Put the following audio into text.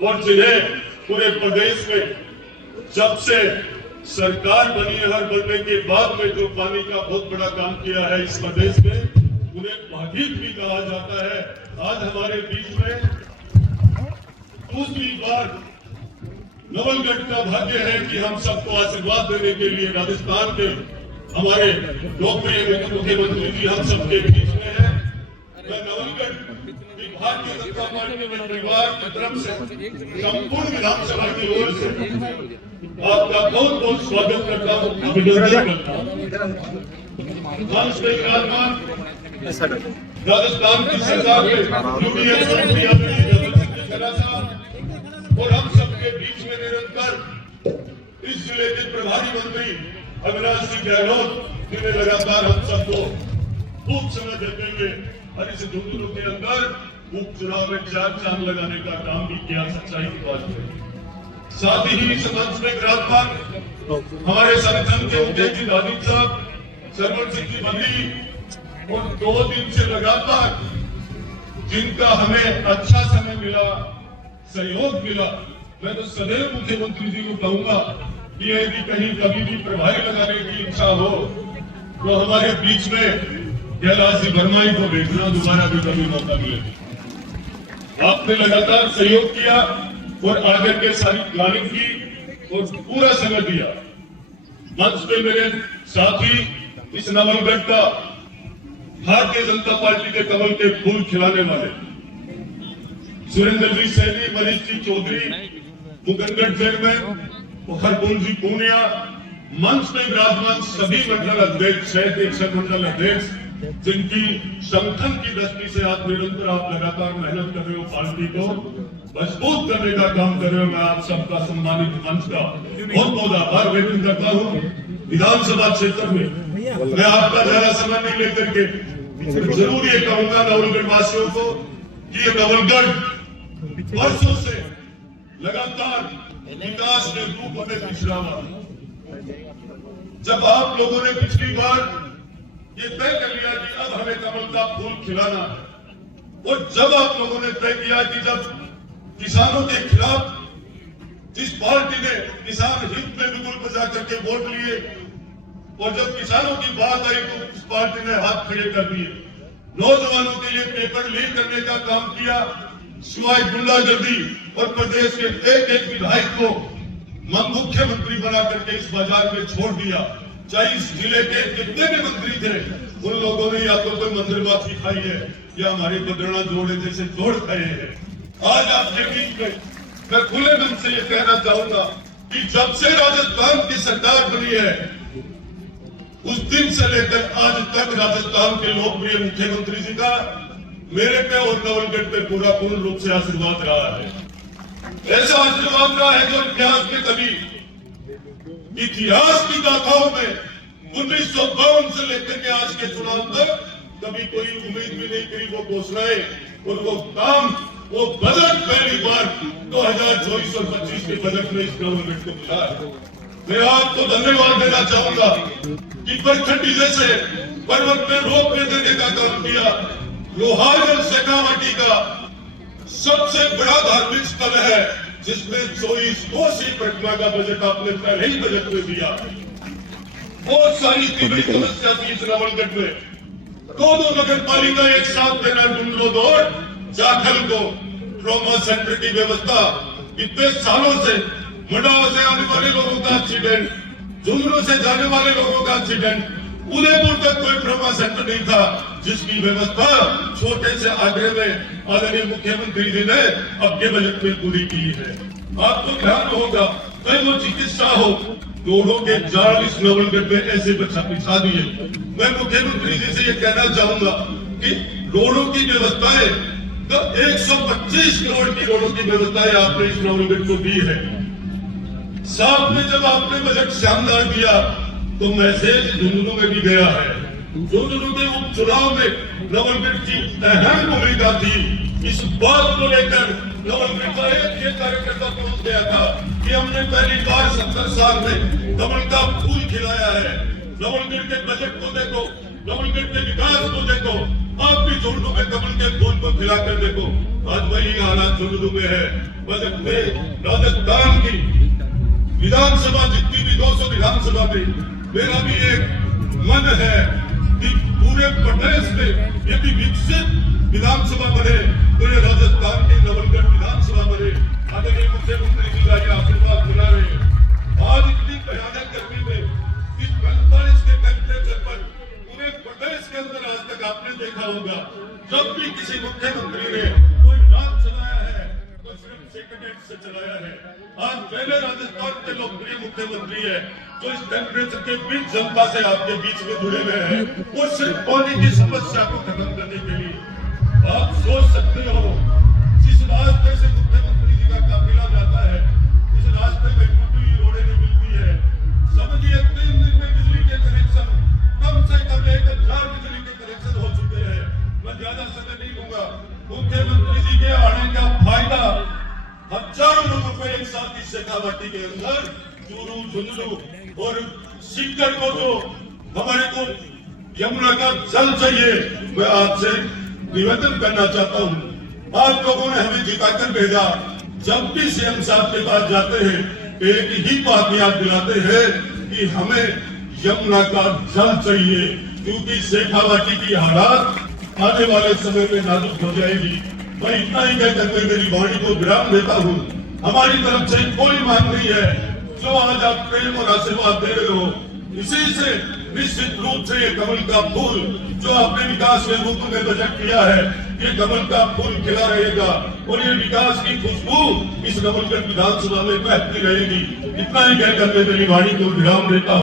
और जिन्हें पूरे प्रदेश में जब से सरकार बनी है, हर बनने के बाद में जो पानी का बहुत बड़ा काम किया है इस प्रदेश में, उन्हें भागीरथ भी कहा जाता है। आज हमारे बीच में दूसरी बार नवलगढ़ का भाग्य है कि हम सबको आशीर्वाद देने के लिए राजस्थान के हमारे लोकप्रिय मुख्यमंत्री जी हम सबके बीच में है। मैं नवलगढ़ भारतीय जनता पार्टी के परिवार की तरफ से संपूर्ण विधानसभा की ओर से आपका बहुत बहुत स्वागत करता हूँ, अभिनंदन करता हूँ। राजस्थान की सरकार और हम सबके बीच में निरंतर इस जिले के प्रभारी मंत्री अविनाश सिंह गहलोत जिन्हें लगातार हम सबको खूब समय देते हुए और इस धुंधलू के अंदर उपचुनाव में चार चांद लगाने का काम भी किया, सच्चाई की बात है। साथ ही इस मंच में विराजमान हमारे संगठन के उद्यमी दादी साहब सरवण सिंह जी बघेली और 2 दिन से लगातार जिनका हमें अच्छा समय मिला, सहयोग मिला, मैं तो सदैव मुख्यमंत्री जी को कहूंगा कि यदि कहीं कभी भी प्रभारी लगाने की इच्छा हो तो हमारे बीच में कैलाश वर्मा ही को भेजना, दोबारा भी कभी मौका मिले। आपने लगातार सहयोग किया और आगे के सारी प्लानिंग की और पूरा समय दिया। मंच पे मेरे साथी इस नवलगढ़ का भारतीय जनता पार्टी के कमल के फूल खिलाने वाले सुरेंद्र जी सैनी, मनीष जी चौधरी, मुगनगढ़ चेयरमैन और हरकुल जी पूनिया, मंच में विराजमान सभी मंडल अध्यक्ष, शहर मंडल अध्यक्ष, जिनकी संगठन की दृष्टि से आप निरंतर आप लगातार मेहनत कर रहे हो, पार्टी को मजबूत करने का काम कर रहे हो, मैं आप सबका सम्मानित मंच का बहुत बहुत आभार व्यक्त करता हूँ। विधानसभा क्षेत्र में मैं आपका ज्यादा समय नहीं लेकर के जरूर ये कहूंगा नवलगढ़ वासियों को कि ये नवलगढ़ वर्षों से लगातार विकास के रूप में पिछड़ा हुआ। जब आप लोगों ने पिछली बार ये तय कर लिया कि अब हमें कमल का फूल खिलाना, और जब आप लोगों ने तय किया कि जब किसानों के खिलाफ जिस पार्टी ने किसान हित में बिगुल बजा करके वोट लिए और जब किसानों की बात आई तो उस पार्टी ने हाथ खड़े कर दिए, नौजवानों के लिए पेपर लीक करने का काम किया, सिवाय गुंडागर्दी और प्रदेश के एक एक विधायक को मुख्यमंत्री बना करके इस बाजार में छोड़ दिया। चाहे इस जिले के जितने भी मंत्री थे उन लोगों ने या तो कोई मंदिरबाजी खाई है या हमारे बदरना जोड़े जैसे जोड़ खाए हैं। आज आपके बीच में मैं खुले मन से ये कहना चाहूंगा कि जब से राजस्थान की सरकार बनी है उस दिन से लेकर आज तक राजस्थान के लोकप्रिय मुख्यमंत्री जी का मेरे पे और नवलगढ़ पे पूर्ण रूप से आशीर्वाद रहा है। ऐसा आशीर्वाद रहा है जो इतिहास में कभी इतिहास की गाथाओं में 1952 से लेकर के आज के चुनाव तक कभी कोई उम्मीद भी नहीं करी। वो घोषणाएं और वो काम, वो बजट पहली बार 2024 और 25 के बजट में इस गवर्नमेंट को मिला है। मैं आपको धन्यवाद देना चाहूंगा कि परखंडी जैसे पर्वत में रोक में देने का काम किया। लोहारगढ़ शेखावाटी का सबसे बड़ा धार्मिक स्थल है जिसमें 24 कोसी परिक्रमा का बजट आपने पहले ही बजट में दिया। बहुत सारी तीव्र समस्या थी इस नवलगढ़ में। 2 नगर पालिका एक साथ देना, डुंगरोदौड़ जाखल को ट्रॉमा सेंटर की व्यवस्था, इतने सालों से मडावा से आने वाले लोगों का एक्सीडेंट, झुंझुनू से जाने वाले लोगों का एक्सीडेंट, उदयपुर तक कोई ट्रॉमा सेंटर नहीं था जिसकी व्यवस्था छोटे से आगरे में आदरणीय मुख्यमंत्री जी ने अब के बजट में पूरी की है। आपको ध्यान होगा चाहे वो चिकित्सा हो, रोडों के जाल इस नवलगढ़ में ऐसे बिछा दिए। मैं मुख्यमंत्री जी से ये कहना चाहूंगा कि रोडों की व्यवस्थाएं तो 125 करोड़ की रोडों की व्यवस्थाएं आपने इस नवलगढ़ को दी है। साथ में जब आपने बजट शानदार दिया तो मैसेज झुंझुनू में भी गया है। झुंझुनू के उपचुनाव में नवलगढ़ की अहम भूमिका थी। इस बात को लेकर नवलगढ़ का एक ये कार्यकर्ता पहुंच गया था कि हमने पहली बार 70 साल में कमल का फूल खिलाया है। नवलगढ़ के बजट को देखो, नवलगढ़ के विकास को देखो, आप भी झुंझुनू में कमल के फूल को खिलाकर देखो, आज वही हालात झुंझुनू में है। बस अपने राजस्थान की विधानसभा जितनी भी 200 विधानसभा में मेरा भी एक मन है कि पूरे प्रदेश में यदि विकसित विधानसभा बने तो ये राजस्थान की नवलगढ़ विधानसभा बने। आदरणीय मुख्यमंत्री जी का ये आशीर्वाद मिला रहे। आज इतनी भयानक गर्मी में इस 45 के टेम्परेचर पर पूरे प्रदेश के अंदर आज तक आपने देखा होगा जब भी किसी मुख्यमंत्री ने कोई राज चलाया है तो सिर्फ सेक्रेटरी से चलाया है। आज पहले राजस्थान के लोकप्रिय मुख्यमंत्री है जो इस टेम्परेचर के बीच जनता से आपके बीच में जुड़े हुए हैं, वो सिर्फ पानी की समस्या को खत्म करने के लिए। आप सोच सकते हो जिस रास्ते से मुख्यमंत्री जी का काफिला जाता है उस रास्ते में टूटी हुई रोडें नहीं मिलती है। समझिए 3 दिन में बिजली के कनेक्शन कम से कम 1000 बिजली के कनेक्शन हो चुके हैं। मैं ज्यादा समय नहीं लूंगा। मुख्यमंत्री जी के आने का फायदा हजारों लोगों को एक साथ ही शेखावाटी के अंदर चूरू झुंझुनू और सीकर को जो हमारे को यमुना का जल चाहिए, मैं आपसे निवेदन करना चाहता हूं। आप लोगों ने हमें जिताकर भेजा, जब भी सीएम साहब के पास जाते हैं एक ही बात याद दिलाते हैं कि हमें यमुना का जल चाहिए, क्योंकि शेखावाटी की हालात आने वाले समय में नाजुक हो जाएगी। मैं इतना ही कहकर मैं मेरी वाणी को विराम देता हूँ। हमारी तरफ से कोई मांग नहीं है, जो आज आप प्रेम और आशीर्वाद दे रहे हो इसी से निश्चित रूप से ये कमल का फूल जो आपने विकास के रूप में बजट किया है, ये कमल का फूल खिला रहेगा और ये विकास की खुशबू इस नवलगढ़ विधानसभा में बहती रहेगी। इतना ही कहकर मैं मेरी वाणी को विराम देता हूँ।